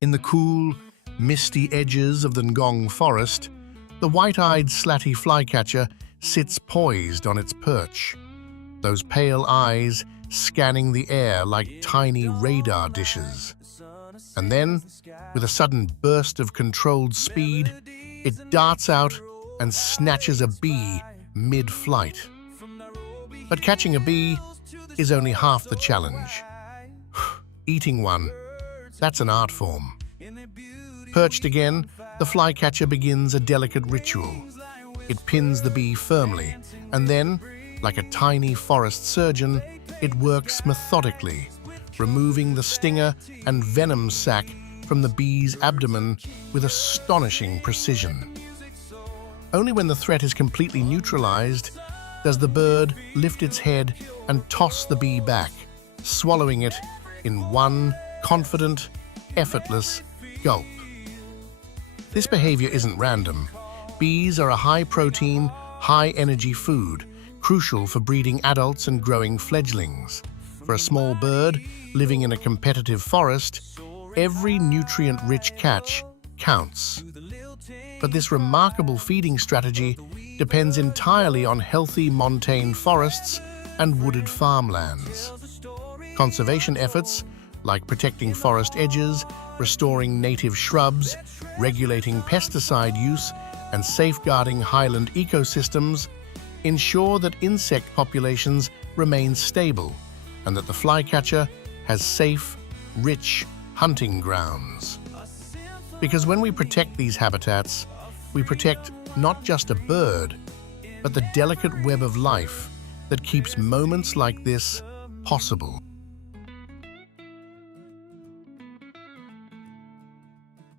In the cool, misty edges of the Ngong forest, the white-eyed Slaty flycatcher sits poised on its perch, those pale eyes scanning the air like tiny radar dishes. And then, with a sudden burst of controlled speed, it darts out and snatches a bee mid-flight. But catching a bee is only half the challenge. Eating one, that's an art form. Perched again, the flycatcher begins a delicate ritual. It pins the bee firmly, and then, like a tiny forest surgeon, it works methodically, removing the stinger and venom sac from the bee's abdomen with astonishing precision. Only when the threat is completely neutralized does the bird lift its head and toss the bee back, swallowing it in one confident, effortless gulp. This behavior isn't random. Bees are a high-protein, high-energy food, crucial for breeding adults and growing fledglings. For a small bird living in a competitive forest, every nutrient-rich catch counts. But this remarkable feeding strategy depends entirely on healthy montane forests and wooded farmlands. Conservation efforts, like protecting forest edges, restoring native shrubs, regulating pesticide use, and safeguarding highland ecosystems, ensure that insect populations remain stable and that the flycatcher has safe, rich hunting grounds. Because when we protect these habitats, we protect not just a bird, but the delicate web of life that keeps moments like this possible.